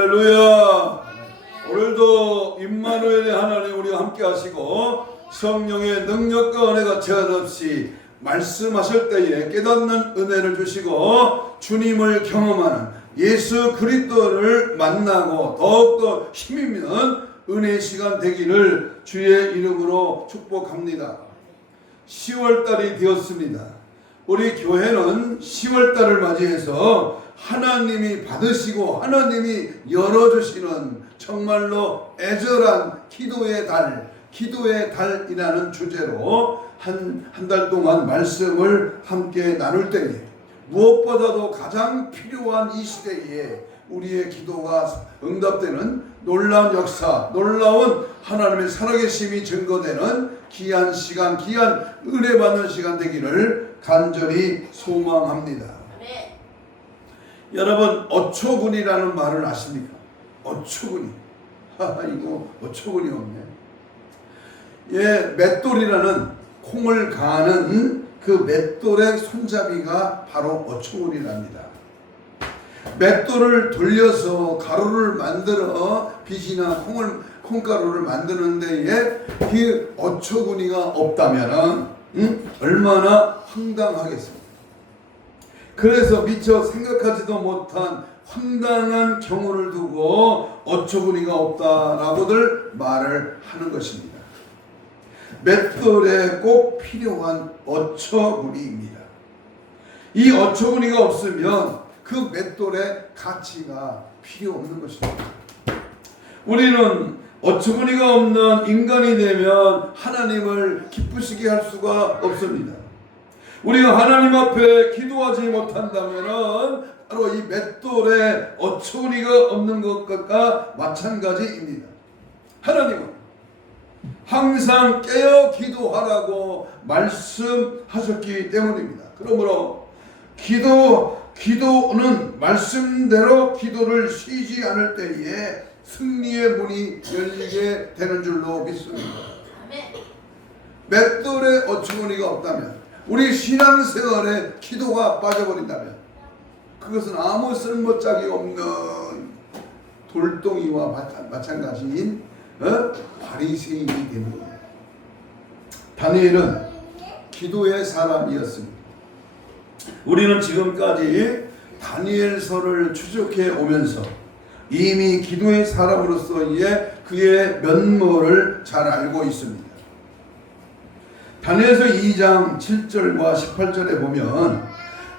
할렐루야. 오늘도 임마누엘의 하나님 우리와 함께 하시고 성령의 능력과 은혜가 제한없이 말씀하실 때에 깨닫는 은혜를 주시고 주님을 경험하는 예수 그리스도를 만나고 더욱더 힘있는 은혜의 시간 되기를 주의 이름으로 축복합니다. 10월달이 되었습니다. 우리 교회는 10월달을 맞이해서 하나님이 받으시고 하나님이 열어주시는 정말로 애절한 기도의 달이라는 주제로 한 달 동안 말씀을 함께 나눌 때에 무엇보다도 가장 필요한 이 시대에 우리의 기도가 응답되는 놀라운 역사, 놀라운 하나님의 살아계심이 증거되는 귀한 시간, 귀한 은혜 받는 시간 되기를 간절히 소망합니다. 네. 여러분, 어초군이라는 말을 아십니까? 어초군이. 이거 어초군이 없네. 예, 맷돌이라는 콩을 가는 그 맷돌의 손잡이가 바로 어초군이랍니다. 맷돌을 돌려서 가루를 만들어 빚이나 콩가루를 만드는 데에 그 어초군이가 없다면 얼마나 황당하겠습니까? 그래서 미처 생각하지도 못한 황당한 경우를 두고 어처구니가 없다라고들 말을 하는 것입니다. 맷돌에 꼭 필요한 어처구니입니다. 이 어처구니가 없으면 그 맷돌의 가치가 필요 없는 것입니다. 우리는 어처구니가 없는 인간이 되면 하나님을 기쁘시게 할 수가 없습니다. 우리가 하나님 앞에 기도하지 못한다면 바로 이 맷돌에 어처구니가 없는 것과 마찬가지입니다. 하나님은 항상 깨어 기도하라고 말씀하셨기 때문입니다. 그러므로 기도는 말씀대로 기도를 쉬지 않을 때에 승리의 문이 열리게 되는 줄로 믿습니다. 맷돌에 어처구니가 없다면, 우리 신앙생활에 기도가 빠져버린다면 그것은 아무 쓸모짝이 없는 돌덩이와 마찬가지인 바리새인이 됩니다. 다니엘은 기도의 사람이었습니다. 우리는 지금까지 다니엘서를 추적해 오면서 이미 기도의 사람으로서의 그의 면모를 잘 알고 있습니다. 다니엘서 2장 7절과 18절에 보면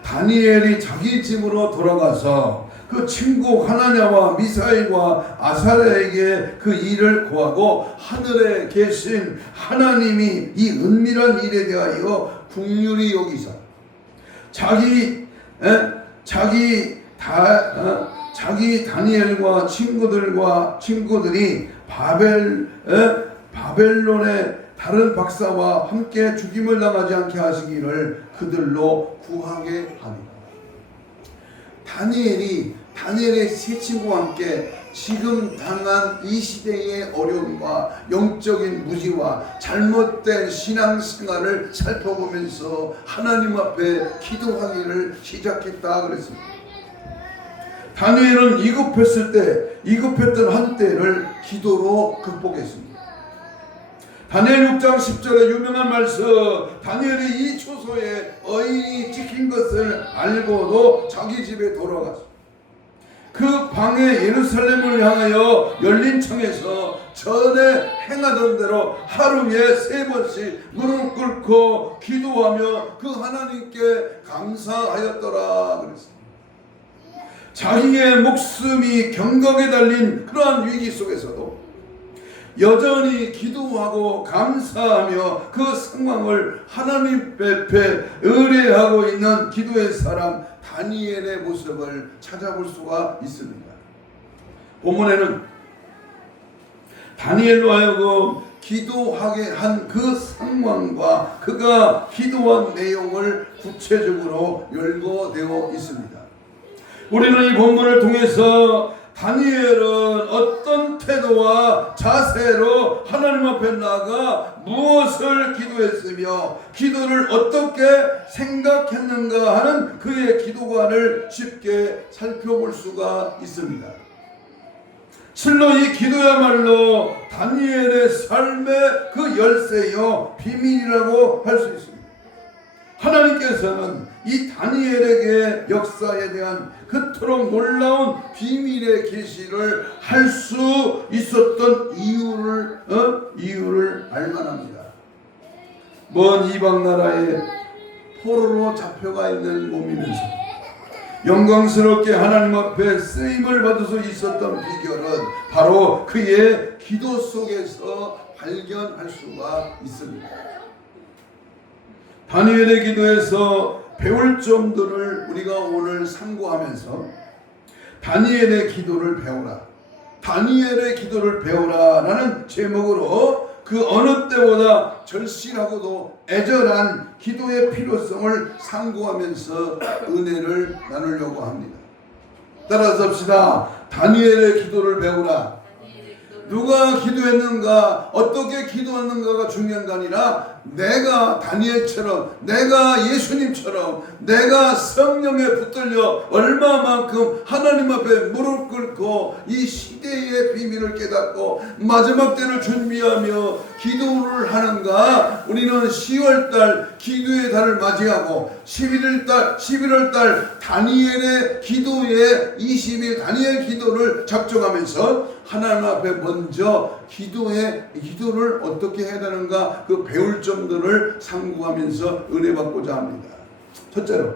다니엘이 자기 집으로 돌아가서 그 친구 하나냐와 미사엘과 아사랴에게 그 일을 고하고 하늘에 계신 하나님이 이 은밀한 일에 대하여 긍휼히 여기사 자기 다니엘과 친구들이 바벨론의 다른 박사와 함께 죽임을 당하지 않게 하시기를 그들로 구하게 합니다. 다니엘의 세 친구와 함께 지금 당한 이 시대의 어려움과 영적인 무지와 잘못된 신앙생활을 살펴보면서 하나님 앞에 기도하기를 시작했다 그랬습니다. 다니엘은 위급했던 한때를 기도로 극복했습니다. 다니엘 6장 10절의 유명한 말씀, 다니엘이 이 초소에 어인이 찍힌 것을 알고도 자기 집에 돌아갔습니다. 그 방에 예루살렘을 향하여 열린 창에서 전에 행하던 대로 하루에 3번씩 무릎 꿇고 기도하며 그 하나님께 감사하였더라 그랬습니다. 자기의 목숨이 경각에 달린 그러한 위기 속에서도 여전히 기도하고 감사하며 그 상황을 하나님 앞에 의뢰하고 있는 기도의 사람 다니엘의 모습을 찾아볼 수가 있습니다. 본문에는 다니엘로 하여금 기도하게 한 그 상황과 그가 기도한 내용을 구체적으로 열거되어 있습니다. 우리는 이 본문을 통해서 다니엘은 어떤 태도와 자세로 하나님 앞에 나아가 무엇을 기도했으며 기도를 어떻게 생각했는가 하는 그의 기도관을 쉽게 살펴볼 수가 있습니다. 실로 이 기도야말로 다니엘의 삶의 그 열쇠요 비밀이라고 할 수 있습니다. 하나님께서는 이 다니엘에게 역사에 대한 그토록 놀라운 비밀의 계시를 할 수 있었던 이유를 알만합니다. 먼 이방 나라에 포로로 잡혀가 있는 몸이면서 영광스럽게 하나님 앞에 쓰임을 받을 수 있었던 비결은 바로 그의 기도 속에서 발견할 수가 있습니다. 다니엘의 기도에서 배울 점들을 우리가 오늘 상고하면서 다니엘의 기도를 배우라, 다니엘의 기도를 배우라라는 제목으로 그 어느 때보다 절실하고도 애절한 기도의 필요성을 상고하면서 은혜를 나누려고 합니다. 따라서 합시다. 다니엘의 기도를 배우라. 누가 기도했는가, 어떻게 기도했는가가 중요한 게 아니라 내가 다니엘처럼, 내가 예수님처럼, 내가 성령에 붙들려 얼마만큼 하나님 앞에 무릎 꿇고 이 시대의 비밀을 깨닫고 마지막 때를 준비하며 기도를 하는가. 우리는 10월달 기도의 달을 맞이하고 11월달 다니엘의 기도의 20일 다니엘 기도를 작정하면서 하나님 앞에 먼저 기도를 어떻게 해야 되는가 그 배울 점들을 상고하면서 은혜 받고자 합니다. 첫째로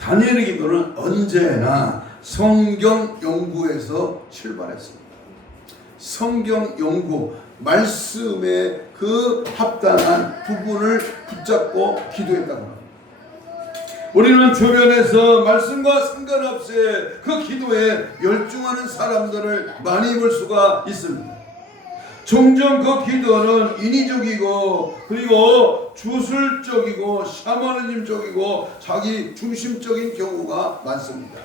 다니엘의 기도는 언제나 성경 연구에서 출발했습니다. 성경 연구, 말씀의 그 합당한 부분을 붙잡고 기도했다고 합니다. 우리는 주변에서 말씀과 상관없이 그 기도에 열중하는 사람들을 많이 볼 수가 있습니다. 종종 그 기도는 인위적이고 그리고 주술적이고 샤머니즘적이고 자기 중심적인 경우가 많습니다.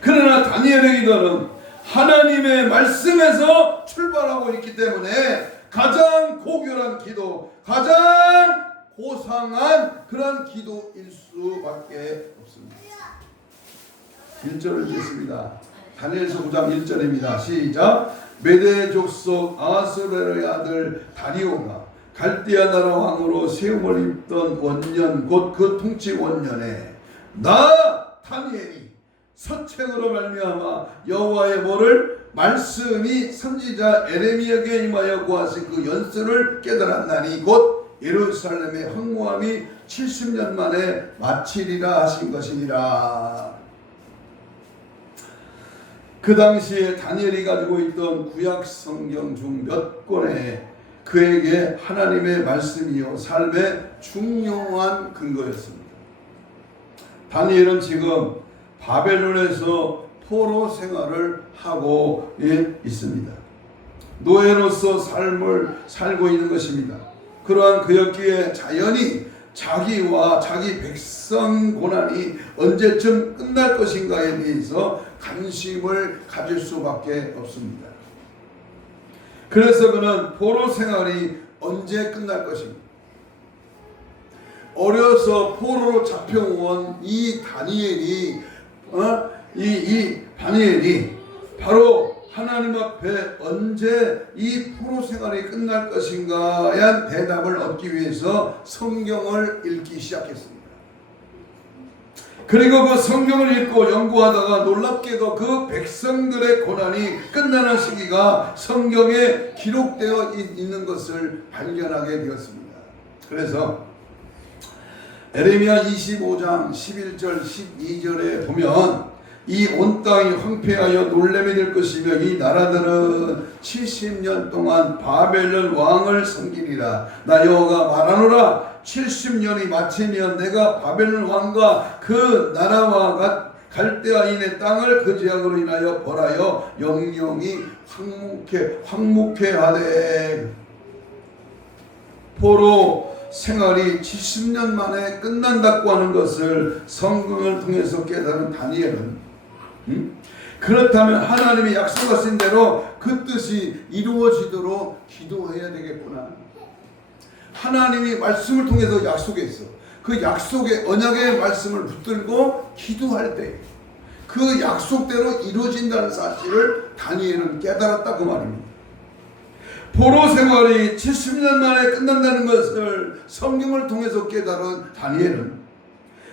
그러나 다니엘의 기도는 하나님의 말씀에서 출발하고 있기 때문에 가장 고결한 기도, 가장 고상한 그런 기도일 수밖에 없습니다. 1절을 읽겠습니다. 다니엘서 9장 1절입니다. 시작. 메대 족속 아수르의 아들 다리오가 갈대아 나라 왕으로 세움을 입던 원년 곧 그 통치 원년에 나 다니엘이 서책으로 말미암아 여호와의 뭐를 말씀이 선지자 에레미야에게 임하여 고하신 그 연설을 깨달았나니 곧 예루살렘의 황무함이 70년 만에 마치리라 하신 것이니라. 그 당시에 다니엘이 가지고 있던 구약 성경 중 몇 권에 그에게 하나님의 말씀이요 삶의 중요한 근거였습니다. 다니엘은 지금 바벨론에서 포로 생활을 하고 있습니다. 노예로서 삶을 살고 있는 것입니다. 그러한 그였기에 자연히 자기와 자기 백성 고난이 언제쯤 끝날 것인가에 대해서 관심을 가질 수밖에 없습니다. 그래서 그는 포로 생활이 언제 끝날 것인가, 어려서 포로로 잡혀온 이 다니엘이 다니엘이 바로 하나님 앞에 언제 이 포로 생활이 끝날 것인가에 대한 대답을 얻기 위해서 성경을 읽기 시작했습니다. 그리고 그 성경을 읽고 연구하다가 놀랍게도 그 백성들의 고난이 끝나는 시기가 성경에 기록되어 있는 것을 발견하게 되었습니다. 그래서 에레미야 25장 11절 12절에 보면 이 온 땅이 황폐하여 놀래미 될 것이며 이 나라들은 70년 동안 바벨론 왕을 섬기리라. 나 여호와가 말하노라. 70년이 마치면 내가 바벨론 왕과 그 나라와 갈대아인의 땅을 그 죄악으로 인하여 벌하여 영영이 황무케 하되. 포로 생활이 70년 만에 끝난다고 하는 것을 성경을 통해서 깨달은 다니엘은 그렇다면 하나님이 약속하신 대로 그 뜻이 이루어지도록 기도해야 되겠구나. 하나님이 말씀을 통해서 약속했어. 그 약속의 언약의 말씀을 붙들고 기도할 때 그 약속대로 이루어진다는 사실을 다니엘은 깨달았다 그 말입니다. 포로 생활이 70년 만에 끝난다는 것을 성경을 통해서 깨달은 다니엘은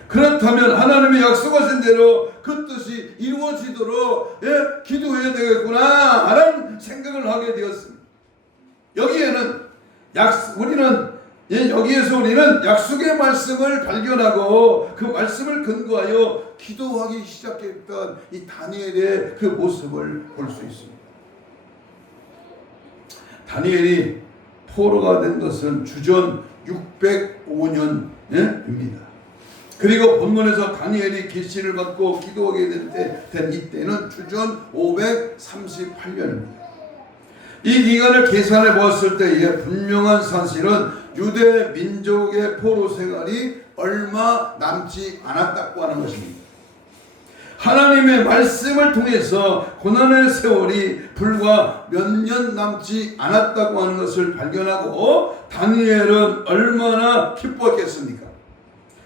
그렇다면 하나님의 약속하신 대로 그 뜻이 이루어지도록 기도해야 되겠구나 라는 생각을 하게 되었습니다. 여기에서 우리는 약속의 말씀을 발견하고 그 말씀을 근거하여 기도하기 시작했던 이 다니엘의 그 모습을 볼 수 있습니다. 다니엘이 포로가 된 것은 주전 605년입니다. 그리고 본문에서 다니엘이 계시를 받고 기도하게 된 이때는 주전 538년입니다. 이 기간을 계산해 보았을 때에 분명한 사실은 유대 민족의 포로 생활이 얼마 남지 않았다고 하는 것입니다. 하나님의 말씀을 통해서 고난의 세월이 불과 몇 년 남지 않았다고 하는 것을 발견하고 다니엘은 얼마나 기뻐했겠습니까?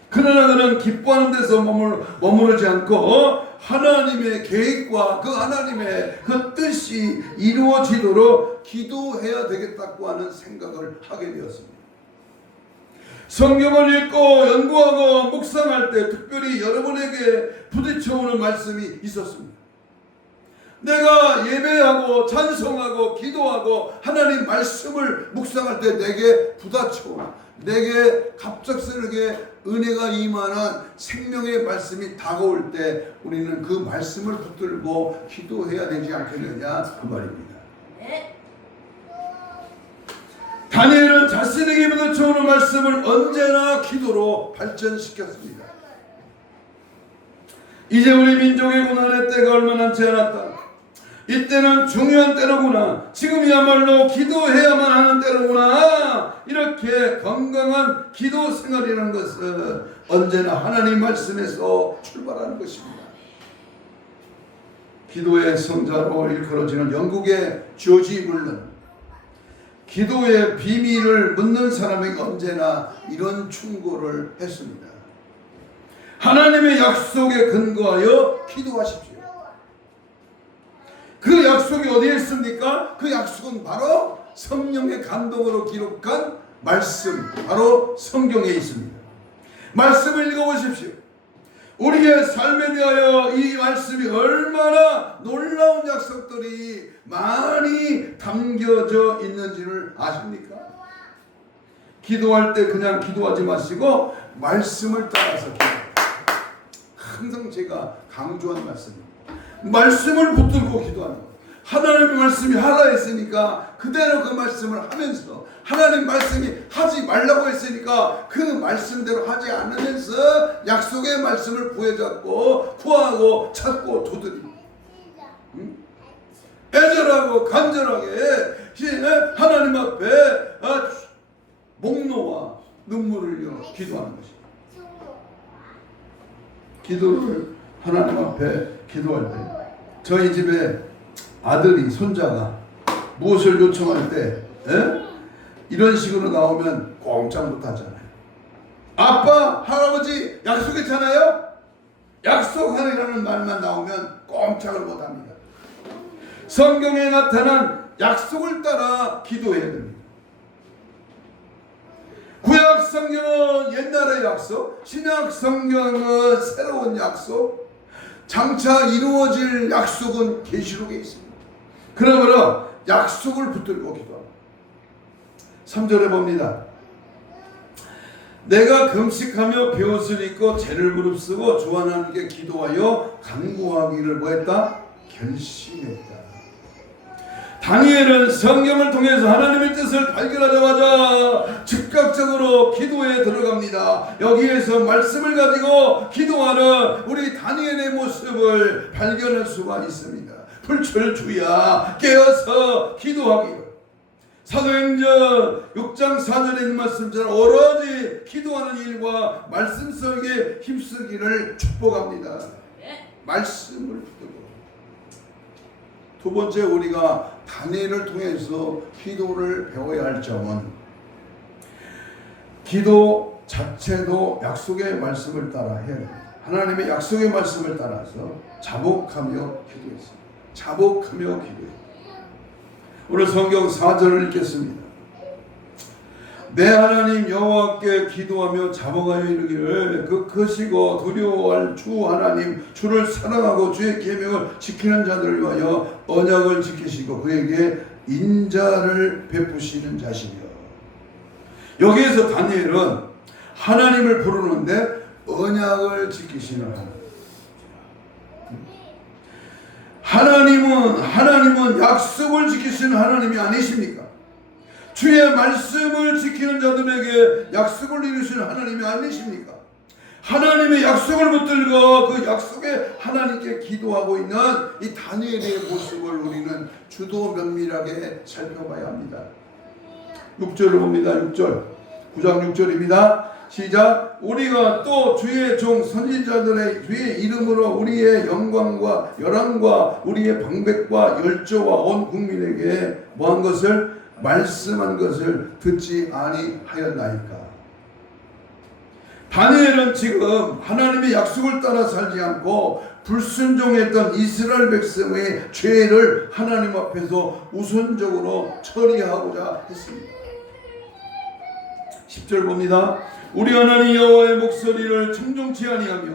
그러나 그는 기뻐하는 데서 머무르지 않고 하나님의 계획과 그 하나님의 그 뜻이 이루어지도록 기도해야 되겠다고 하는 생각을 하게 되었습니다. 성경을 읽고 연구하고 묵상할 때 특별히 여러분에게 부딪혀오는 말씀이 있었습니다. 내가 예배하고 찬송하고 기도하고 하나님 말씀을 묵상할 때 내게 부딪혀오는, 내게 갑작스럽게 은혜가 임하는 생명의 말씀이 다가올 때 우리는 그 말씀을 붙들고 기도해야 되지 않겠느냐 그 말입니다. 다니엘은 자신에게 부딪혀오는 말씀을 언제나 기도로 발전시켰습니다. 이제 우리 민족의 고난의 때가 얼마 남지 않았다. 이때는 중요한 때로구나. 지금이야말로 기도해야만 하는 때로구나. 이렇게 건강한 기도 생활이라는 것은 언제나 하나님 말씀에서 출발하는 것입니다. 기도의 성자로 일컬어지는 영국의 조지 물런, 기도의 비밀을 묻는 사람에게 언제나 이런 충고를 했습니다. 하나님의 약속에 근거하여 기도하십시오. 그 약속이 어디에 있습니까? 그 약속은 바로 성령의 감동으로 기록한 말씀, 바로 성경에 있습니다. 말씀을 읽어보십시오. 우리의 삶에 대하여 이 말씀이 얼마나 놀라운 약속들이 많이 담겨져 있는지를 아십니까? 기도할 때 그냥 기도하지 마시고 말씀을 따라서 기도해요. 항상 제가 강조한 말씀입니다. 말씀을 붙들고 기도하는 것. 하나님의 말씀이 하라 했으니까 그대로 그 말씀을 하면서, 하나님 말씀이 하지 말라고 했으니까 그 말씀대로 하지 않으면서 약속의 말씀을 부여잡고 구하고 찾고 두드리고 애절하고 간절하게 하나님 앞에 목 놓아 눈물을 흘려 기도하는 것입니다. 기도를 하나님 앞에 기도할 때 저희 집에 아들이, 손자가 무엇을 요청할 때 이런 식으로 나오면 꼼짝 못하잖아요. 아빠, 할아버지 약속했잖아요. 약속하리라는 말만 나오면 꼼짝을 못합니다. 성경에 나타난 약속을 따라 기도해야 됩니다. 구약 성경은 옛날의 약속, 신약 성경은 새로운 약속, 장차 이루어질 약속은 계시록에 있습니다. 그러므로 약속을 붙들고 기도합니다. 3절에 봅니다. 내가 금식하며 베옷을 입고 죄를 무릅쓰고 주 하나님께 기도하여 간구하기를 뭐했다? 결심했다. 다니엘은 성경을 통해서 하나님의 뜻을 발견하자마자 즉각적으로 기도에 들어갑니다. 여기에서 말씀을 가지고 기도하는 우리 다니엘의 모습을 발견할 수가 있습니다. 불철주야 깨어서 기도하기를. 사도행전 6장 4절에 있는 말씀처럼 오로지 기도하는 일과 말씀 속에 힘쓰기를 축복합니다. 말씀을 붙들고. 두 번째, 우리가 다니엘을 통해서 기도를 배워야 할 점은 기도 자체도 약속의 말씀을 따라 해야 됩니다. 하나님의 약속의 말씀을 따라서 자복하며 기도했습니다. 자복하며 기도했습니다. 오늘 성경 4절을 읽겠습니다. 내 하나님 여호와께 기도하며 자복하여 이르기를 그 크시고 두려워할 주 하나님 주를 사랑하고 주의 계명을 지키는 자들을 위하여 언약을 지키시고 그에게 인자를 베푸시는 자시며. 여기에서 다니엘은 하나님을 부르는데 언약을 지키시는 하나님은 약속을 지키시는 하나님이 아니십니까? 주의 말씀을 지키는 자들에게 약속을 이루시는 하나님이 아니십니까? 하나님의 약속을 붙들고 그 약속에 하나님께 기도하고 있는 이 다니엘의 모습을 우리는 주도 면밀하게 살펴봐야 합니다. 6절을 봅니다. 6절 9장 6절입니다. 시작. 우리가 또 주의 종 선지자들의 주의 이름으로 우리의 영광과 열왕과 우리의 방백과 열조와 온 국민에게 뭐한 것을 말씀한 것을 듣지 아니하였나이까. 다니엘은 지금 하나님의 약속을 따라 살지 않고 불순종했던 이스라엘 백성의 죄를 하나님 앞에서 우선적으로 처리하고자 했습니다. 10절 봅니다. 우리 하나님 여호와의 목소리를 청종치 아니하며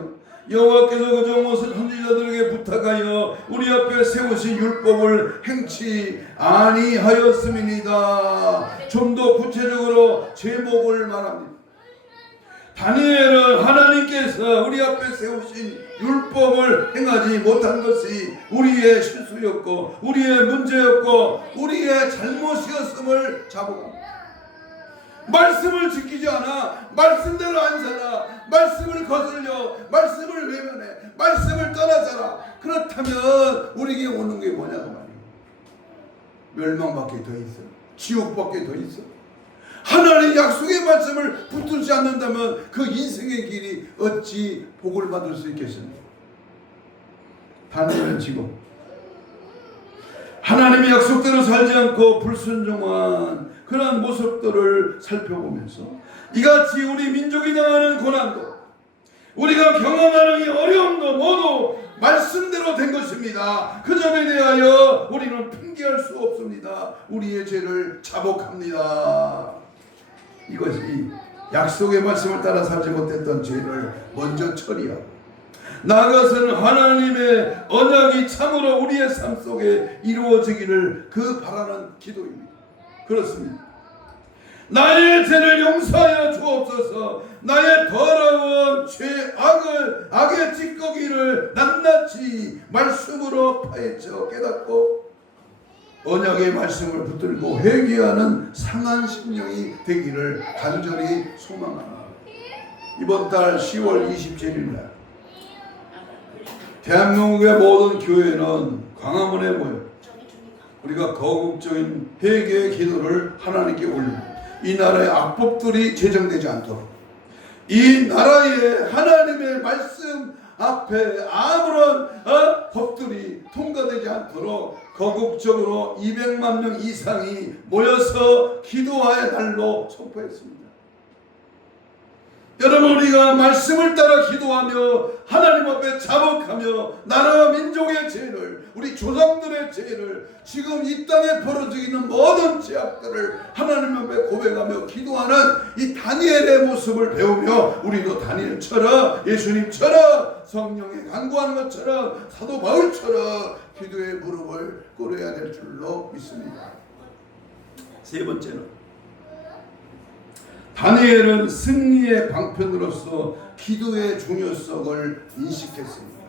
여호와께서 그 종 선지자들에게 부탁하여 우리 앞에 세우신 율법을 행치 아니하였음이니이다. 좀 더 구체적으로 제목을 말합니다. 다니엘은 하나님께서 우리 앞에 세우신 율법을 행하지 못한 것이 우리의 실수였고 우리의 문제였고 우리의 잘못이었음을 자복합니다. 말씀을 지키지 않아, 말씀대로 안 살아, 말씀을 거슬려, 말씀을 외면해, 말씀을 떠나잖아. 그렇다면 우리에게 오는 게 뭐냐고 말이에요. 멸망밖에 더 있어. 지옥밖에 더 있어. 하나님의 약속의 말씀을 붙들지 않는다면 그 인생의 길이 어찌 복을 받을 수 있겠습니까? 다니엘은 지금 하나님의 약속대로 살지 않고 불순종한 그런 모습들을 살펴보면서 이같이 우리 민족이 당하는 고난도 우리가 경험하는 이 어려움도 모두 말씀대로 된 것입니다. 그 점에 대하여 우리는 핑계할 수 없습니다. 우리의 죄를 자복합니다. 이것이 약속의 말씀을 따라 살지 못했던 죄를 먼저 처리하고 나아가서는 하나님의 언약이 참으로 우리의 삶 속에 이루어지기를 그 바라는 기도입니다. 그렇습니다. 나의 죄를 용서하여 주옵소서. 나의 더러운 악의 찌꺼기를 낱낱이 말씀으로 파헤쳐 깨닫고 언약의 말씀을 붙들고 회개하는 상한 심령이 되기를 간절히 소망합니다. 이번 달 10월 27일 날 대한민국의 모든 교회는 광화문에 모여 우리가 거국적인 회개의 기도를 하나님께 올립니다. 이 나라의 악법들이 제정되지 않도록 이 나라의 하나님의 말씀 앞에 아무런 법들이 통과되지 않도록 거국적으로 200만 명 이상이 모여서 기도하의 날로 선포했습니다. 여러분, 우리가 말씀을 따라 기도하며 하나님 앞에 자복하며 나라와 민족의 죄를, 우리 조상들의 죄를, 지금 이 땅에 벌어지고 있는 모든 죄악들을 하나님 앞에 고백하며 기도하는 이 다니엘의 모습을 배우며 우리도 다니엘처럼 예수님처럼 성령에 간구하는 것처럼 사도 바울처럼 기도의 무릎을 꿇어야 될 줄로 믿습니다. 세 번째는 다니엘은 승리의 방편으로서 기도의 중요성을 인식했습니다.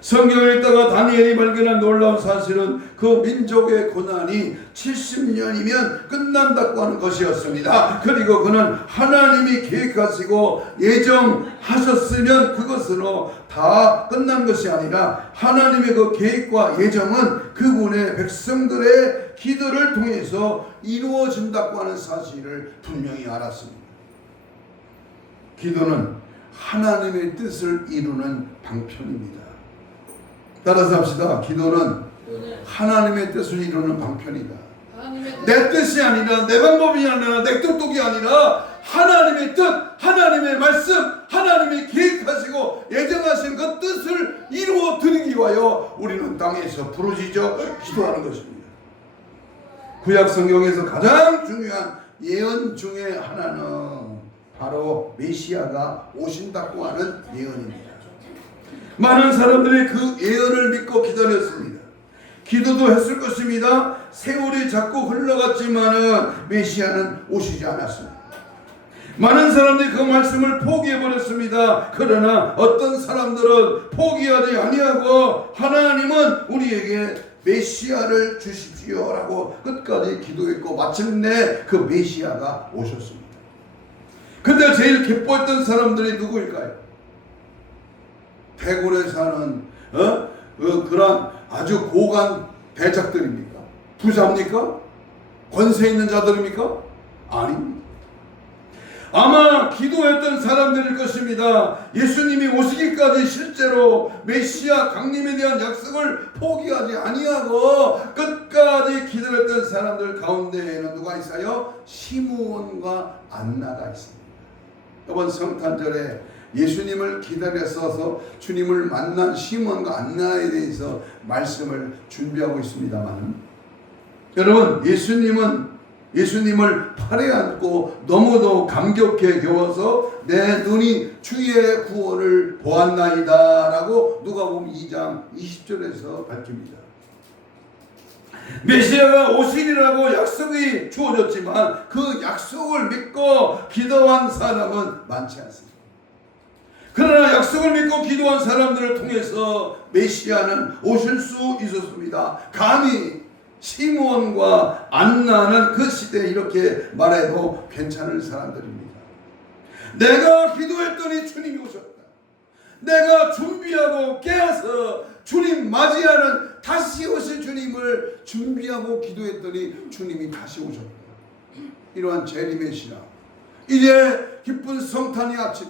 성경을 읽다가 다니엘이 발견한 놀라운 사실은 그 민족의 고난이 70년이면 끝난다고 하는 것이었습니다. 그리고 그는 하나님이 계획하시고 예정하셨으면 그것으로 다 끝난 것이 아니라 하나님의 그 계획과 예정은 그분의 백성들의 기도를 통해서 이루어진다고 하는 사실을 분명히 알았습니다. 기도는 하나님의 뜻을 이루는 방편입니다. 따라서 합시다. 기도는 하나님의 뜻을 이루는 방편이다. 내 뜻이 아니라 내 방법이 아니라 내 똑똑이 아니라 하나님의 뜻, 하나님의 말씀, 하나님이 계획하시고 예정하신 그 뜻을 이루어 드리기 위하여 우리는 땅에서 부르짖어 기도하는 것입니다. 구약 성경에서 가장 중요한 예언 중에 하나는 바로 메시아가 오신다고 하는 예언입니다. 많은 사람들이 그 예언을 믿고 기다렸습니다. 기도도 했을 것입니다. 세월이 자꾸 흘러갔지만은 메시아는 오시지 않았습니다. 많은 사람들이 그 말씀을 포기해버렸습니다. 그러나 어떤 사람들은 포기하지 아니하고 하나님은 우리에게 메시아를 주십시오 라고 끝까지 기도했고 마침내 그 메시아가 오셨습니다. 근데 제일 기뻐했던 사람들이 누구일까요? 대궐에 사는 그런 아주 고관 대작들입니까? 부자입니까? 권세 있는 자들입니까? 아닙니다. 아마 기도했던 사람들일 것입니다. 예수님이 오시기까지 실제로 메시아 강림에 대한 약속을 포기하지 아니하고 끝까지 기다렸던 사람들 가운데에는 누가 있어요? 시므온과 안나가 있습니다. 이번 성탄절에 예수님을 기다렸어서 주님을 만난 시므온과 안나에 대해서 말씀을 준비하고 있습니다만, 여러분, 예수님을 팔에 안고 너무도 감격해 겨워서 내 눈이 주의 구원을 보았나이다 라고 누가복음 2장 20절에서 밝힙니다. 메시아가 오시리라고 약속이 주어졌지만 그 약속을 믿고 기도한 사람은 많지 않습니다. 그러나 약속을 믿고 기도한 사람들을 통해서 메시아는 오실 수 있었습니다. 감히 시므온과 안나는 그 시대에 이렇게 말해도 괜찮을 사람들입니다. 내가 기도했더니 주님이 오셨다. 내가 준비하고 깨어서 주님 맞이하는 다시 오실 주님을 준비하고 기도했더니 주님이 다시 오셨다. 이러한 재림의 신앙. 이제 기쁜 성탄이 아침,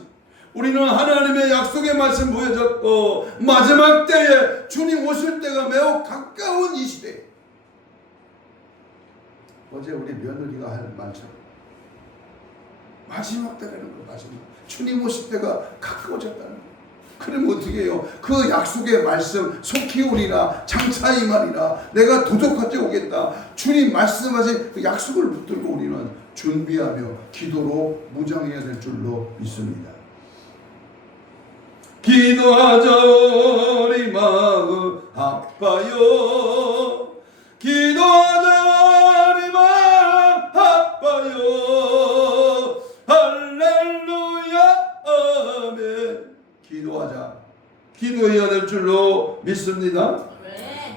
우리는 하나님의 약속의 말씀 보여줬고 마지막 때에 주님 오실 때가 매우 가까운 이 시대. 어제 우리 며느리가 할 말처럼 마지막 때라는 거, 마지막 주님 오실 때가 가까워졌다는 거. 그러면 어떻게 해요? 그 약속의 말씀 속히 오리라, 장차 임하리라, 내가 도적같이 오겠다, 주님 말씀하신 그 약속을 붙들고 우리는 준비하며 기도로 무장해야 될 줄로 믿습니다. 기도하자 우리 마음 아파요. 기도하자 우리 마음 아파요. 할렐루야 아멘. 기도하자. 기도해야 될 줄로 믿습니다.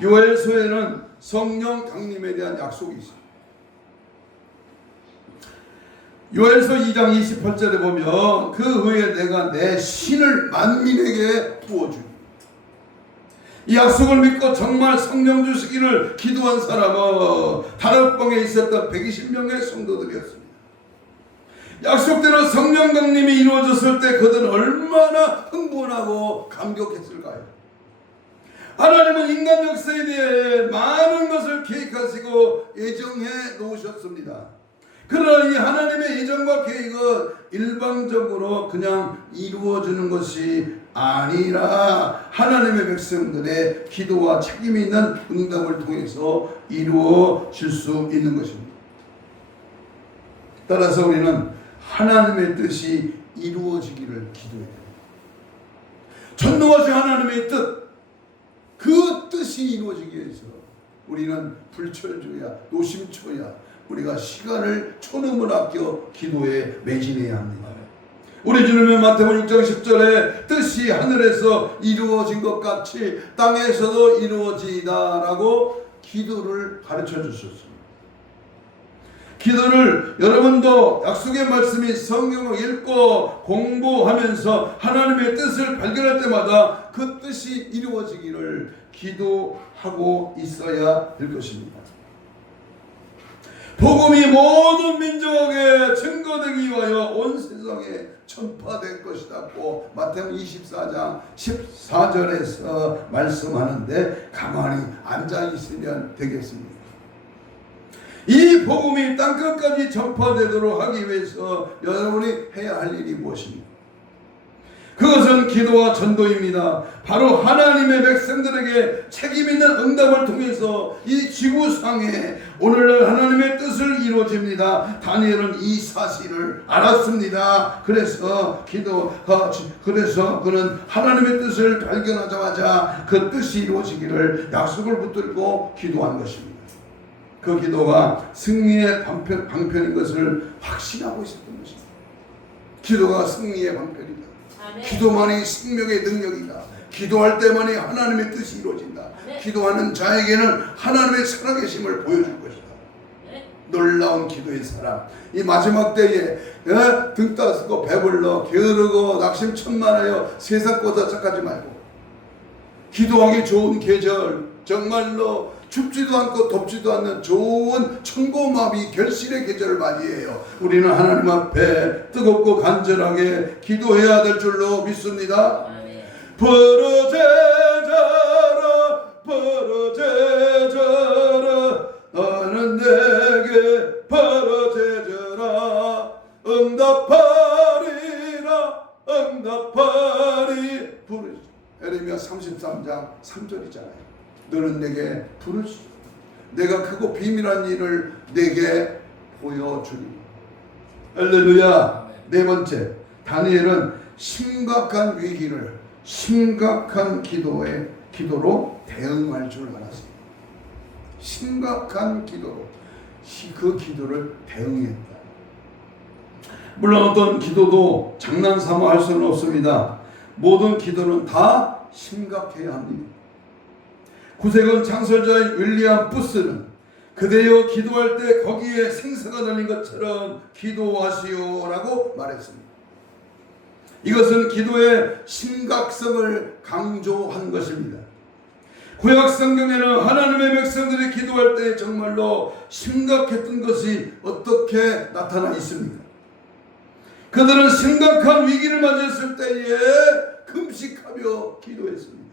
요엘서에는 성령 강림에 대한 약속이 있습니다. 요엘서 2장 28절에 보면 그 후에 내가 내 신을 만민에게 부어주리. 이 약속을 믿고 정말 성령 주시기를 기도한 사람은 다락방에 있었던 120명의 성도들이었습니다. 약속대로 성령 강림이 이루어졌을 때 그들은 얼마나 흥분하고 감격했을까요? 하나님은 인간 역사에 대해 많은 것을 계획하시고 예정해 놓으셨습니다. 그러나 이 하나님의 예정과 계획은 일방적으로 그냥 이루어지는 것이 아니라 하나님의 백성들의 기도와 책임 있는 응답을 통해서 이루어질 수 있는 것입니다. 따라서 우리는 하나님의 뜻이 이루어지기를 기도해야 됩니다. 전능하신 하나님의 뜻, 그 뜻이 이루어지기 위해서 우리는 불철주야, 노심초야, 우리가 시간을 초능을 아껴 기도에 매진해야 합니다. 우리 주님은 마태복음 6장 10절에 뜻이 하늘에서 이루어진 것 같이 땅에서도 이루어지다라고 기도를 가르쳐 주셨습니다. 기도를 여러분도 약속의 말씀이 성경을 읽고 공부하면서 하나님의 뜻을 발견할 때마다 그 뜻이 이루어지기를 기도하고 있어야 될 것입니다. 복음이 모든 민족에 증거되기 위하여 온 세상에 전파될 것이라고 마태복음 24장 14절에서 말씀하는데 가만히 앉아 있으면 되겠습니다. 이 복음이 땅끝까지 전파되도록 하기 위해서 여러분이 해야 할 일이 무엇입니까? 그것은 기도와 전도입니다. 바로 하나님의 백성들에게 책임있는 응답을 통해서 이 지구상에 오늘날 하나님의 뜻을 이루어집니다. 다니엘은 이 사실을 알았습니다. 그래서 그는 하나님의 뜻을 발견하자마자 그 뜻이 이루어지기를 약속을 붙들고 기도한 것입니다. 그 기도가 승리의 방편인 것을 확신하고 있었던 것입니다. 기도가 승리의 방편이다. 기도만이 생명의 능력이다. 기도할 때만이 하나님의 뜻이 이루어진다. 기도하는 자에게는 하나님의 살아계심을 보여줄 것이다. 놀라운 기도의 사람. 이 마지막 때에 등 따스고 배불러 게으르고 낙심천만하여 세상보다 착하지 말고 기도하기 좋은 계절, 정말로 춥지도 않고 덥지도 않는 좋은 천고마비 결실의 계절을 맞이해요. 우리는 하나님 앞에 뜨겁고 간절하게 기도해야 될 줄로 믿습니다. 부르짖어라 부르짖어라 너는 내게 부르짖어라 응답하리라 응답하리. 에레미야 33장 3절이잖아요. 너는 내게 부르시 내가 크고 비밀한 일을 내게 보여주리. 할렐루야. 네 번째, 다니엘은 심각한 위기를 심각한 기도로 대응할 줄 알았습니다. 심각한 기도로 그 기도를 대응했다. 물론 어떤 기도도 장난삼아 할 수는 없습니다. 모든 기도는 다 심각해야 합니다. 구세군 창설자인 윌리엄 부스는 그대여 기도할 때 거기에 생사가 달린 것처럼 기도하시오라고 말했습니다. 이것은 기도의 심각성을 강조한 것입니다. 구약 성경에는 하나님의 백성들이 기도할 때 정말로 심각했던 것이 어떻게 나타나 있습니까? 그들은 심각한 위기를 맞이했을 때에 금식하며 기도했습니다.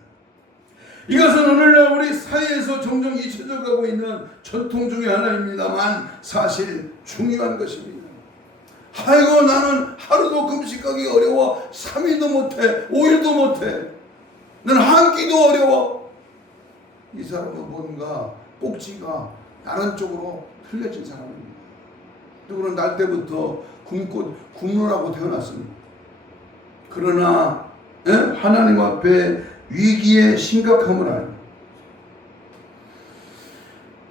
이것은 오늘날 우리 사회에서 종종 잊혀져 가고 있는 전통 중에 하나입니다만 사실 중요한 것입니다. 아이고 나는 하루도 금식하기 어려워. 3일도 못해. 5일도 못해. 나는 한 끼도 어려워. 이 사람은 뭔가 꼭지가 다른 쪽으로 틀려진 사람입니다. 누구는 날 때부터 굶으라고 태어났습니다. 그러나 하나님 앞에 위기의 심각함을 알고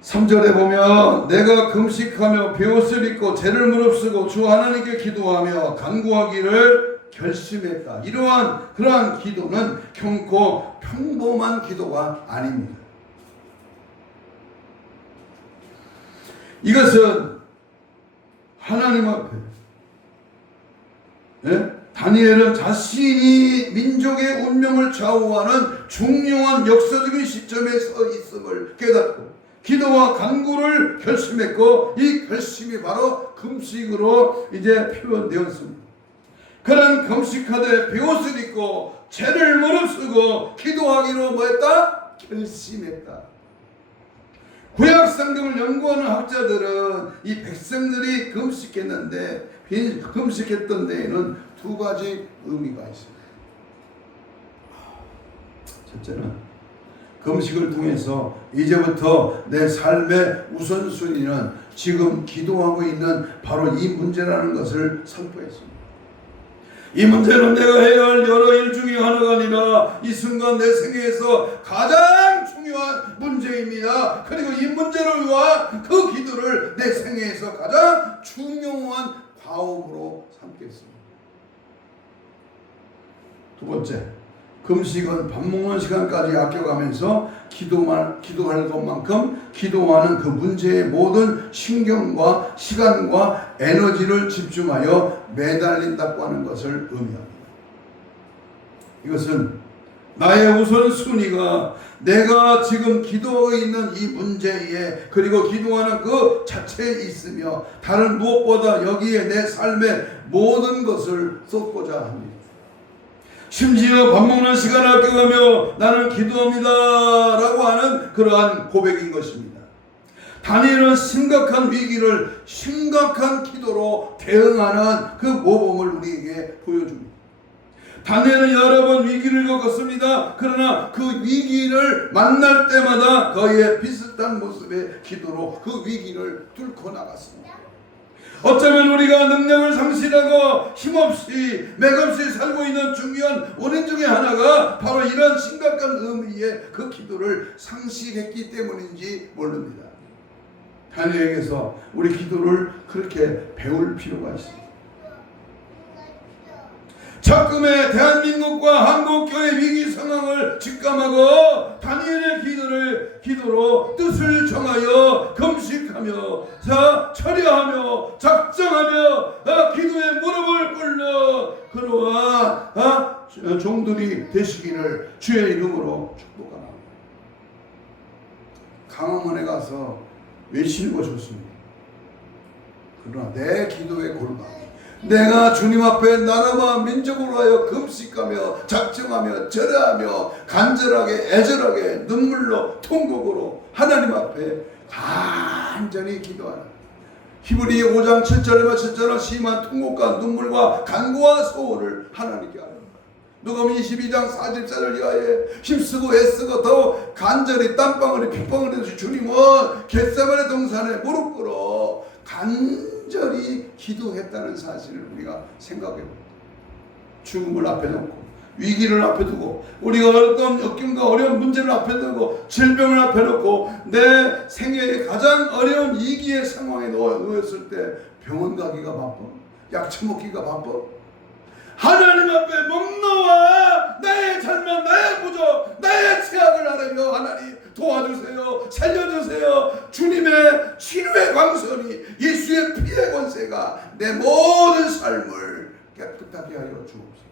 3절에 보면 내가 금식하며 베옷을 입고 죄를 무릅쓰고 주 하나님께 기도하며 간구하기를 결심했다. 그러한 기도는 결코 평범한 기도가 아닙니다. 이것은 하나님 앞에 다니엘은 자신이 민족의 운명을 좌우하는 중요한 역사적인 시점에 서 있음을 깨닫고 기도와 간구를 결심했고 이 결심이 바로 금식으로 이제 표현되었습니다. 그는 금식하되 베옷을 입고 죄를 무릅쓰고 기도하기로 뭐했다? 결심했다. 구약 성경을 연구하는 학자들은 이 백성들이 금식했던 데에는 두 가지 의미가 있습니다. 첫째는 금식을 통해서 이제부터 내 삶의 우선순위는 지금 기도하고 있는 바로 이 문제라는 것을 선포했습니다. 이 문제는 내가 해야 할 여러 일 중에 하나가 아니라 이 순간 내 생애에서 가장 중요한 문제입니다. 그리고 이 문제를 위한 그 기도를 내 생애에서 가장 중요한 과업으로 삼겠습니다. 두 번째, 금식은 밥 먹는 시간까지 아껴가면서 기도할 것만큼 기도하는 그 문제의 모든 신경과 시간과 에너지를 집중하여 매달린다고 하는 것을 의미합니다. 이것은 나의 우선순위가 내가 지금 기도하고 있는 이 문제에 그리고 기도하는 그 자체에 있으며 다른 무엇보다 여기에 내 삶의 모든 것을 쏟고자 합니다. 심지어 밥 먹는 시간을 아껴가며 나는 기도합니다 라고 하는 그러한 고백인 것입니다. 다니엘은 심각한 위기를 심각한 기도로 대응하는 그 모범을 우리에게 보여줍니다. 다니엘은 여러 번 위기를 겪었습니다. 그러나 그 위기를 만날 때마다 그의 비슷한 모습의 기도로 그 위기를 뚫고 나갔습니다. 어쩌면 우리가 능력을 상실하고 힘없이 맥없이 살고 있는 중요한 원인 중에 하나가 바로 이런 심각한 의미의 그 기도를 상실했기 때문인지 모릅니다. 다니엘에게서 우리 기도를 그렇게 배울 필요가 있습니다. 적금의 대한민국과 한국교회 위기 상황을 직감하고 다니엘의 기도로 뜻을 정하여 금식하며 처리하며 작정하며 기도에 무릎을 꿇려 그러한 종들이 되시기를 주의 이름으로 축복합니다. 강화문에 가서 외치는 거 좋습니다. 그러나 내 기도의 골방, 내가 주님 앞에 나라와 민족으로 하여 금식하며 작정하며 절하며 간절하게 애절하게 눈물로 통곡으로 하나님 앞에 간절히 기도하는 히브리 5장 7절에 말씀처럼 심한 통곡과 눈물과 간구와 소원을 하나님께 하는 누가복음 22장 44절 이하에 힘쓰고 애쓰고 더 간절히 땀방울이 핏방울이 되듯이 주님은 겟세마네 동산에 무릎 꿇어 간절히 기도했다는 사실을 우리가 생각해봅니다. 죽음을 앞에 놓고 위기를 앞에 두고 우리가 어떤 역경과 어려운 문제를 앞에 두고 질병을 앞에 놓고 내 생애의 가장 어려운 위기의 상황에 놓였을 때 병원 가기가 바빠, 약 처먹기가 바빠, 하나님 앞에 목 놓아 나의 잘못, 나의 부족, 나의 죄악을 하라며 하나님 도와주세요, 살려주세요. 주님의 치료의 광선이, 예수의 피의 권세가 내 모든 삶을 깨끗하게 하여 주옵소서.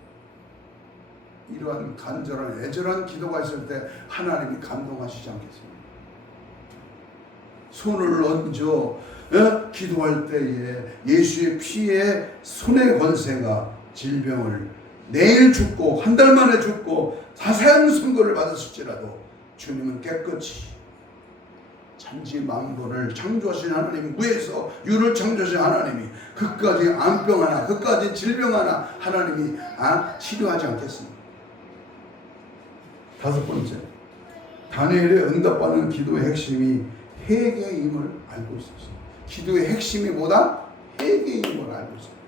이러한 간절한 애절한 기도가 있을 때 하나님이 감동하시지 않겠습니까? 손을 얹어 기도할 때에 예수의 피의 손의 권세가 질병을 내일 죽고 한 달 만에 죽고 자세한 선고를 받았을지라도 주님은 깨끗이 천지만물을 창조하신 하나님, 무에서 유를 창조하신 하나님이 그까지 암병 하나, 그까지 질병 하나 하나님이 치료하지 않겠습니까? 다섯 번째, 다니엘의 응답받는 기도의 핵심이 회개임을 알고 있었어요. 기도의 핵심이 뭐다? 회개임을 알고 있었어요.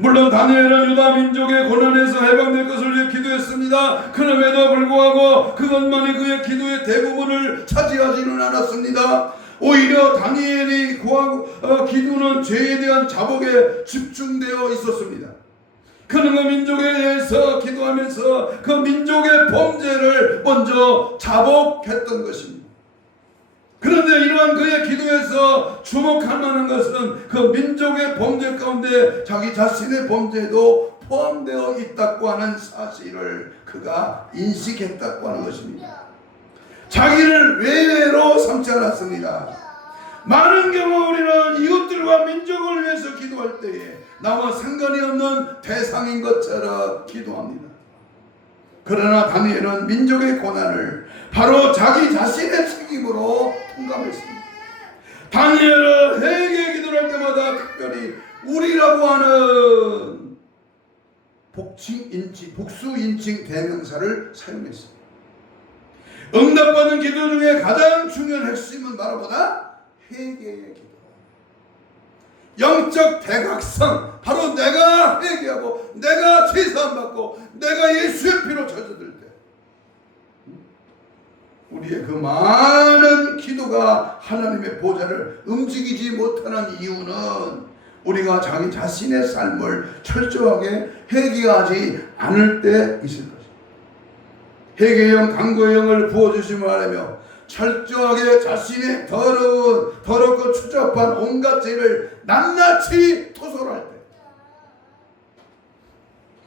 물론 다니엘은 유다 민족의 고난에서 해방될 것을 위해 기도했습니다. 그럼에도 불구하고 그것만이 그의 기도의 대부분을 차지하지는 않았습니다. 오히려 다니엘이 기도는 죄에 대한 자복에 집중되어 있었습니다. 그는 그 민족에 대해서 기도하면서 그 민족의 범죄를 먼저 자복했던 것입니다. 그런데 이러한 그의 기도에서 주목할 만한 것은 그 민족의 범죄 가운데 자기 자신의 범죄도 포함되어 있다고 하는 사실을 그가 인식했다고 하는 것입니다. 자기를 외외로 삼지 않았습니다. 많은 경우 우리는 이웃들과 민족을 위해서 기도할 때에 나와 상관이 없는 대상인 것처럼 기도합니다. 그러나 다니엘은 민족의 고난을 바로 자기 자신의 책임으로 통감했습니다. 다니엘은 회개 기도를 할 때마다 특별히 우리라고 하는 복수인칭 대명사를 사용했습니다. 응답받는 기도 중에 가장 중요한 핵심은 바로 뭐다? 회개의 기도. 영적 대각성, 바로 내가 회개하고 내가 죄사함 받고 내가 예수의 피로 젖어들 때 우리의 그 많은 기도가 하나님의 보좌를 움직이지 못하는 이유는 우리가 자기 자신의 삶을 철저하게 회개하지 않을 때 있을 것입니다. 회개의 영, 강구의 영을 부어주시면 하라며 철저하게 자신의 더럽고 추잡한 온갖 죄를 낱낱이 토설할 때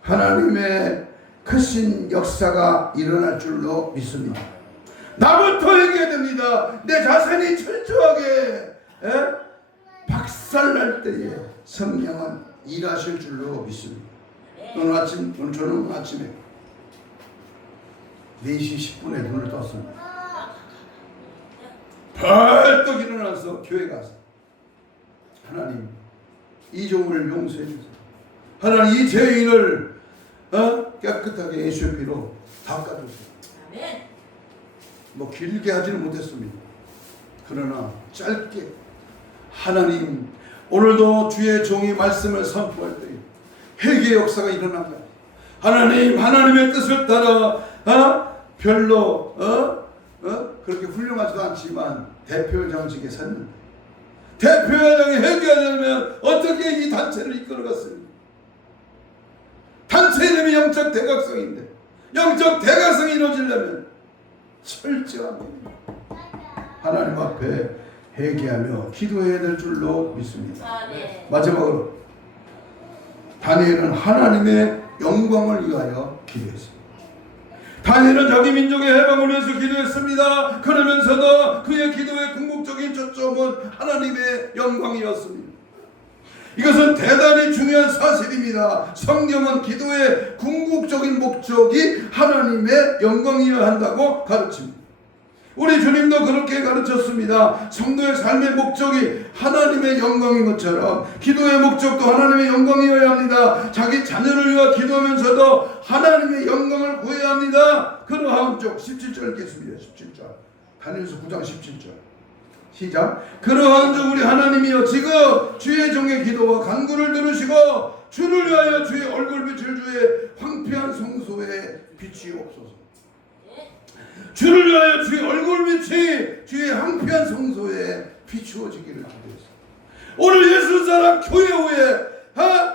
하나님의 크신 역사가 일어날 줄로 믿습니다. 나부터 회개됩니다. 내 자신이 철저하게 박살날 때에 성령은 일하실 줄로 믿습니다. 오늘 저는 아침에 4시 10분에 눈을 떴습니다. 벌떡 일어나서 교회 가서 하나님 이 종을 용서해 주세요. 하나님 이 죄인을 깨끗하게 예수의 피로 닦아주세요. 아멘. 뭐 길게 하지는 못했습니다. 그러나 짧게 하나님 오늘도 주의 종이 말씀을 선포할 때 회개의 역사가 일어나고 하나님 하나님의 뜻을 따라 별로 그렇게 훌륭하지도 않지만 대표장직에 섰는데 대표장에 회개하려면 어떻게 이 단체를 이끌어갔습니까? 단체 이름이 영적 대각성인데 영적 대각성이 이루어지려면 철저하게 하나님 앞에 회개하며 기도해야 될 줄로 믿습니다. 네. 마지막으로 다니엘은 하나님의 영광을 위하여 기도했습니다. 다니엘은 자기 민족의 해방을 위해서 기도했습니다. 그러면서도 그의 기도의 궁극적인 초점은 하나님의 영광이었습니다. 이것은 대단히 중요한 사실입니다. 성경은 기도의 궁극적인 목적이 하나님의 영광이어야 한다고 가르칩니다. 우리 주님도 그렇게 가르쳤습니다. 성도의 삶의 목적이 하나님의 영광인 것처럼 기도의 목적도 하나님의 영광이어야 합니다. 자기 자녀를 위해 기도하면서도 하나님의 영광을 구해야 합니다. 그러한 쪽 17절 읽겠습니다. 17절 다니엘서 9장 17절 시작. 그러한 중 우리 하나님이여 지금 주의 종의 기도와 간구를 들으시고 주를 위하여 주의 얼굴빛을 주의 황폐한 성소에 비추옵소서. 주를 위하여 주의 얼굴빛이 주의 황폐한 성소에 비추어지기를 기도했습니다. 오늘 예수사랑 교회 후에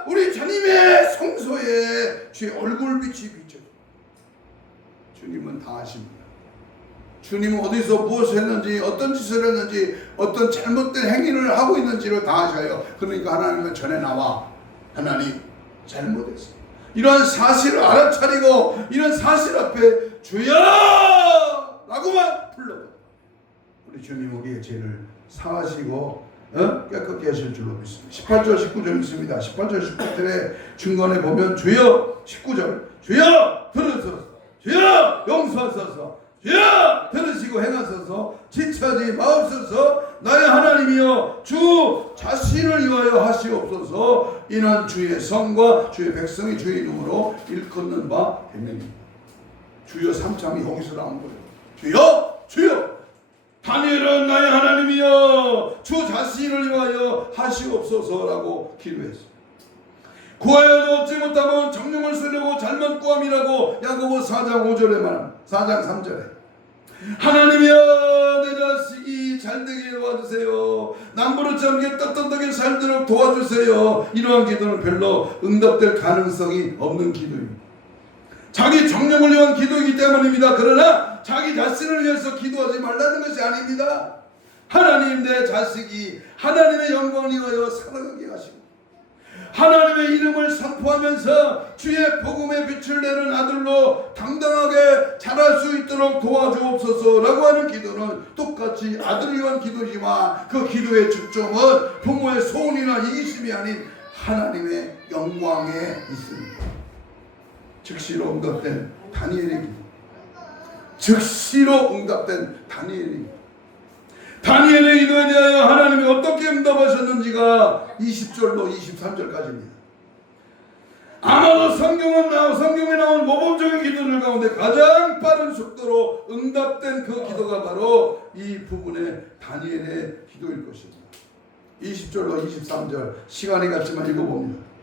우리 주님의 성소에 주의 얼굴빛이 비춰. 주님은 다 아십니다. 주님은 어디서 무엇을 했는지 어떤 짓을 했는지 어떤 잘못된 행위를 하고 있는지를 다 아셔요. 그러니까 하나님은 전에 나와 하나님 잘못했어. 이러한 사실을 알아차리고 이런 사실 앞에 주여! 라고만 불러도 우리 주님 우리의 죄를 사하시고 깨끗게 하실 줄로 믿습니다. 18절 19절 있습니다. 18절 19절에 중간에 보면 주여 19절 주여 들으소서 주여 용서하소서 주여 들으시고 행하소서 지체하지 마옵소서 나의 하나님이여 주 자신을 위하여 하시옵소서 이는 주의 성과 주의 백성이 주의 이름으로 일컫는 바 되느니라. 주여 3장이 여기서 나온 거예요. 주여 주여 다니엘은 나의 하나님이여 주 자신을 위하여 하시옵소서라고 기도했습니다. 구하여도 얻지 못하면 정령을 쓰려고 잘못 구함이라고 야고보 4장 5절에 말합니다. 4장 3절에 하나님이여 내 자식이 잘되게 도와주세요. 남부르지 않게 떳떳하게 살도록 도와주세요. 이러한 기도는 별로 응답될 가능성이 없는 기도입니다. 자기 정령을 위한 기도이기 때문입니다. 그러나 자기 자신을 위해서 기도하지 말라는 것이 아닙니다. 하나님 내 자식이 하나님의 영광을 위하여 살아가게 하시고 하나님의 이름을 선포하면서 주의 복음의 빛을 내는 아들로 당당하게 자랄 수 있도록 도와주옵소서라고 하는 기도는 똑같이 아들을 위한 기도지만 그 기도의 초점은 부모의 소원이나 이기심이 아닌 하나님의 영광에 있습니다. 즉시로 응답된 다니엘의 기도. 즉시로 응답된 다니엘의 기도. 다니엘의 기도에 대하여 하나님이 어떻게 응답하셨는지가 20절로 23절까지입니다. 아마도 성경에 나온 모범적인 기도들 가운데 가장 빠른 속도로 응답된 그 기도가 바로 이 부분의 다니엘의 기도일 것입니다. 20절로 23절 시간이 갔지만 읽어봅니다.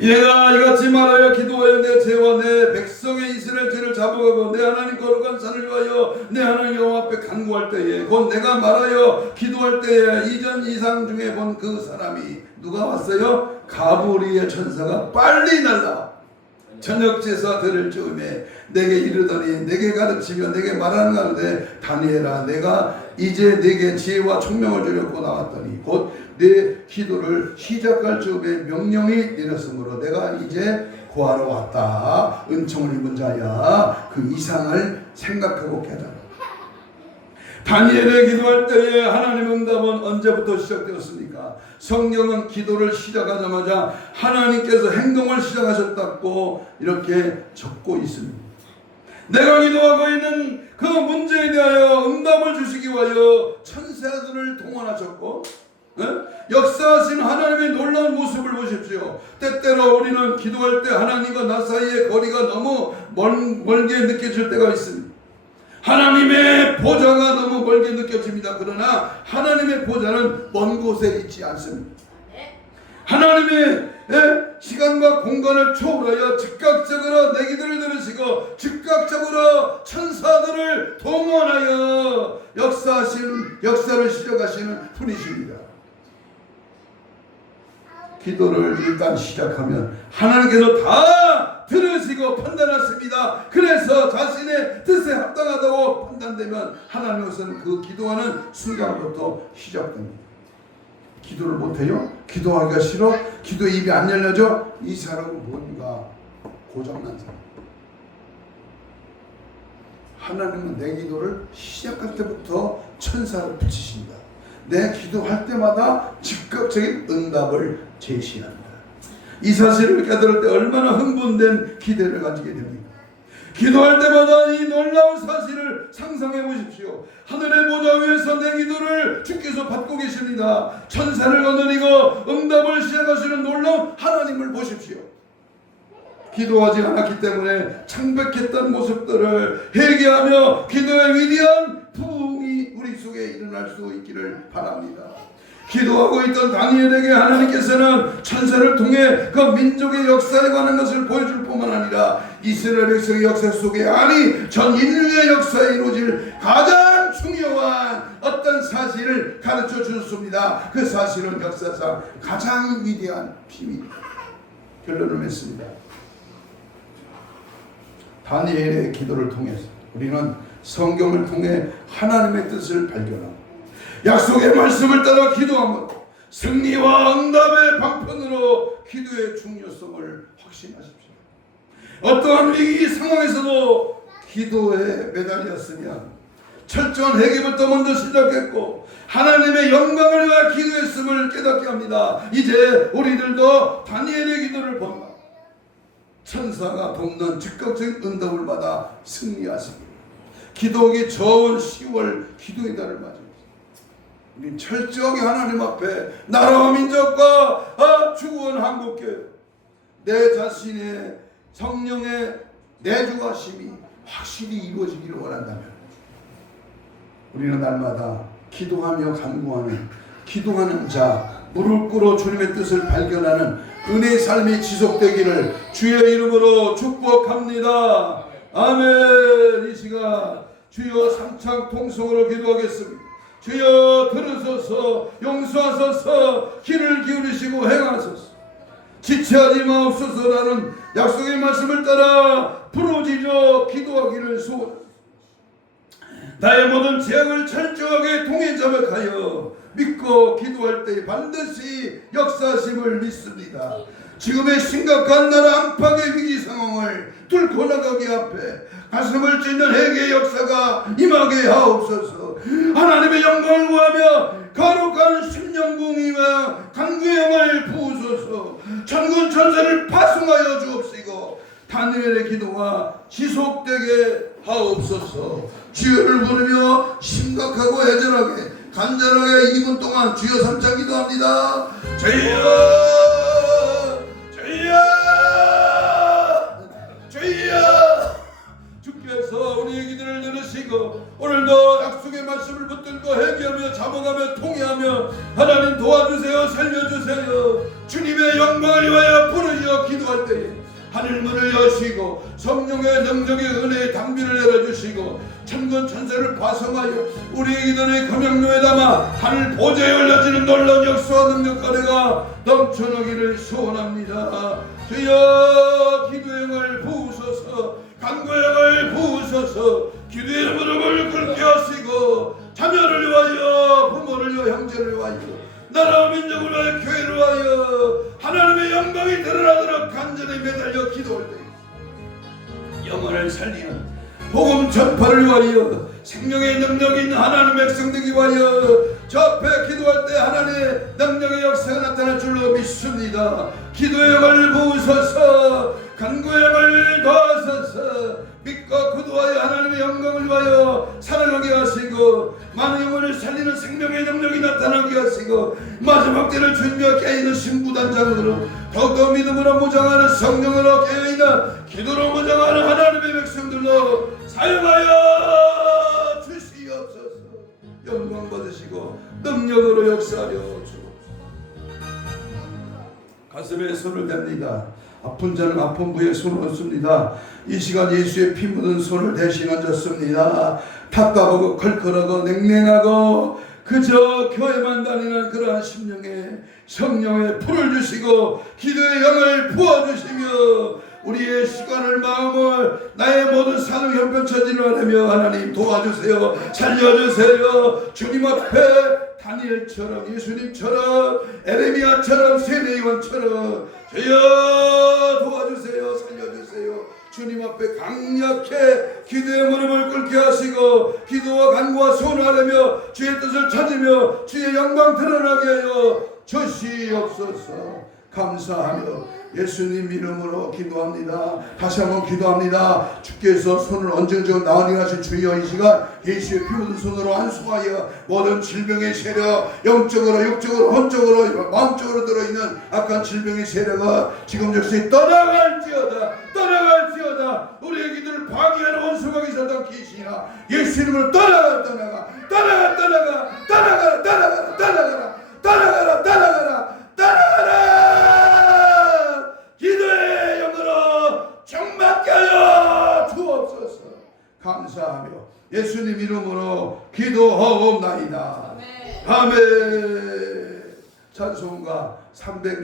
내가 이같이 말하여 기도하여 내 죄와 내 백성의 이스라엘 죄를 잡아가고 내 하나님 거룩한 산을 위하여 내 하나님 여호와 앞에 간구할 때에 곧 내가 말하여 기도할 때에 이전 이상 중에 본 그 사람이 누가 왔어요? 가브리엘 천사가 빨리 날라와 저녁 제사 드릴 즈음에 내게 이르더니 내게 가르치며 내게 말하는 가운데 다니엘아 내가 이제 내게 지혜와 총명을 주려고 나왔더니 곧 내 기도를 시작할 즈음에 명령이 내렸으므로 내가 이제 구하러 왔다. 은총을 입은 자야 그 이상을 생각하고 깨달아. 다니엘의 기도할 때에 하나님의 응답은 언제부터 시작되었습니까? 성경은 기도를 시작하자마자 하나님께서 행동을 시작하셨다고 이렇게 적고 있습니다. 내가 기도하고 있는 그 문제에 대하여 응답을 주시기 위하여 천사 천사들을 동원하셨고 역사하신 하나님의 놀라운 모습을 보십시오. 때때로 우리는 기도할 때 하나님과 나 사이의 거리가 너무 멀게 느껴질 때가 있습니다. 하나님의 보좌가 너무 멀게 느껴집니다. 그러나 하나님의 보좌는 먼 곳에 있지 않습니다. 하나님의 시간과 공간을 초월하여 즉각적으로 내 기도를 들으시고 즉각적으로 천사들을 동원하여 역사를 시작하시는 분이십니다. 기도를 일단 시작하면 하나님께서 다 들으시고 판단하십니다. 그래서 자신의 뜻에 합당하다고 판단되면 하나님께서는 그 기도하는 순간부터 시작됩니다. 기도를 못해요? 기도하기가 싫어? 기도 입이 안 열려져? 이 사람은 뭔가 고장난 사람. 하나님은 내 기도를 시작할 때부터 천사를 붙이십니다. 내 기도할 때마다 즉각적인 응답을 제시합니다. 이 사실을 깨달을 때 얼마나 흥분된 기대를 가지게 됩니까? 기도할 때마다 이 놀라운 사실을 상상해 보십시오. 하늘의 보좌 위에서 내 기도를 주께서 받고 계십니다. 천사를 거느리고 응답을 시작하시는 놀라운 하나님을 보십시오. 기도하지 않았기 때문에 창백했던 모습들을 회개하며 기도의 위대한 부흥이 우리 속에 일어날 수 있기를 바랍니다. 기도하고 있던 다니엘에게 하나님께서는 천사를 통해 그 민족의 역사에 관한 것을 보여줄 뿐만 아니라 이스라엘 백성의 역사 속에 아니 전 인류의 역사에 이루어질 가장 중요한 어떤 사실을 가르쳐 주셨습니다. 그 사실은 역사상 가장 위대한 비밀입니다. 결론을 맺습니다. 다니엘의 기도를 통해서 우리는 성경을 통해 하나님의 뜻을 발견합니다. 약속의 말씀을 따라 기도함으로 승리와 응답의 방편으로 기도의 중요성을 확신하십시오. 어떠한 위기 상황에서도 기도에 매달렸으면 철저한 회개부터 먼저 시작했고 하나님의 영광을 위하여 기도했음을 깨닫게 합니다. 이제 우리들도 다니엘의 기도를 본다. 천사가 돕는 즉각적인 응답을 받아 승리하십니다. 기도하기 좋은 10월 기도의 달을 맞이합니다. 우리 철저하게 하나님 앞에 나라와 민족과 주권 한국교회 내 자신의 성령의 내주하심이 확실히 이루어지기를 원한다면 우리는 날마다 기도하며 간구하는 기도하는 자 무릎 꿇어 주님의 뜻을 발견하는 은혜의 삶이 지속되기를 주의 이름으로 축복합니다. 아멘. 이 시간 주여 삼창 통성으로 기도하겠습니다. 주여 들으소서 용서하소서 길을 기울이시고 행하소서 지체하지 마옵소서라는 약속의 말씀을 따라 부르짖어 기도하기를 소원합니다. 나의 모든 죄악을 철저하게 통해 자백하여 믿고 기도할 때 반드시 역사하심을 믿습니다. 지금의 심각한 나라 안팎의 위기 상황을 뚫고 나가기 앞에 가슴을 찢는 회개의 역사가 임하게 하옵소서. 하나님의 영광을 구하며 거룩한 심령궁이와 간구의 영을 부으소서. 천군 천사를 파송하여 주옵시고 다니엘의 기도가 지속되게 하옵소서. 주여를 부르며 심각하고 애절하게 간절하게 2분 동안 주여 삼창 기도합니다. 주여 주여 주여. 주께서 우리의 기도를 들으시고 오늘도 약속의 말씀을 붙들고 회개하며 자복하며 통회하며 하나님 도와주세요. 살려주세요. 주님의 영광을 위하여 부르짖어 기도할 때에 하늘문을 여시고 성령의 능력의 은혜의 당비를 내려주시고 천군 천사를 파송하여 우리의 기도를 금영로에 담아 하늘 보좌에 올려지는 놀라운 역사와 능력과 은혜가 넘쳐나기를 소원합니다. 주여 기도의 영을 부으소서. 간구의 영을 부으소서. 기도의 무릎을 꿇게 하시고 자녀를 위하여 부모를 위하여 형제를 위하여 나라와 민족을 위하여 교회를 위하여 하나님의 영광이 드러나도록 간절히 매달려 기도할 때 영혼을 살리는 복음 전파를 위하여 생명의 능력이 있는 하나님의 백성 되기 위하여 저 앞에 기도할 때 하나님의 능력의 역사가 나타날 줄로 믿습니다. 기도의 영을 부으소서. 간구함을 더하소서. 믿고 구두하여 하나님의 영광을 위하여 살아가게 하시고 많은 영혼을 살리는 생명의 능력이 나타나게 하시고 마지막 때를 준비하여 깨어있는 신부단장으로 더욱더 믿음으로 무장하는 성령으로 깨어있는 기도로 무장하는 하나님의 백성들로 사용하여 주시옵소서. 영광 받으시고 능력으로 역사하여 주옵소서. 가슴에 손을 댑니다. 아픈 자는 아픈 부에 손을 얹습니다. 이 시간 예수의 피 묻은 손을 대신 얹었습니다. 답답하고 컬컬하고 냉랭하고 그저 교회만 다니는 그러한 심령에 성령의 풀을 주시고 기도의 영을 부어주시며 우리의 시간을 마음을 나의 모든 삶을 형편처지를 하며 하나님 도와주세요. 살려주세요. 주님 앞에 다니엘처럼 예수님처럼 에레미야처럼 세례요한처럼 주여 도와주세요. 살려주세요. 주님 앞에 강력해 기도의 무릎을 꿇게 하시고 기도와 간구와 소원하며 주의 뜻을 찾으며 주의 영광 드러나게 하여 주시옵소서. 감사하며 예수님 이름으로 기도합니다. 다시 한번 기도합니다. 주께서 손을 얹어줘 나으리 하신 주여 이 시간 예수의 피 묻은 손으로 안수하여 모든 질병의 세력 영적으로 육적으로 혼적으로 마음적으로 들어있는 악한 질병의 세력은 지금 즉시 떠나갈지어다. 우리의 기도를 방해하는 원수가 계셨던 귀신아 예수 이름으로 떠나가라. 기도의 영으로 정맞게 하여 주옵소서. 감사하며 예수님 이름으로 기도하옵나이다. 아멘. 찬송가 306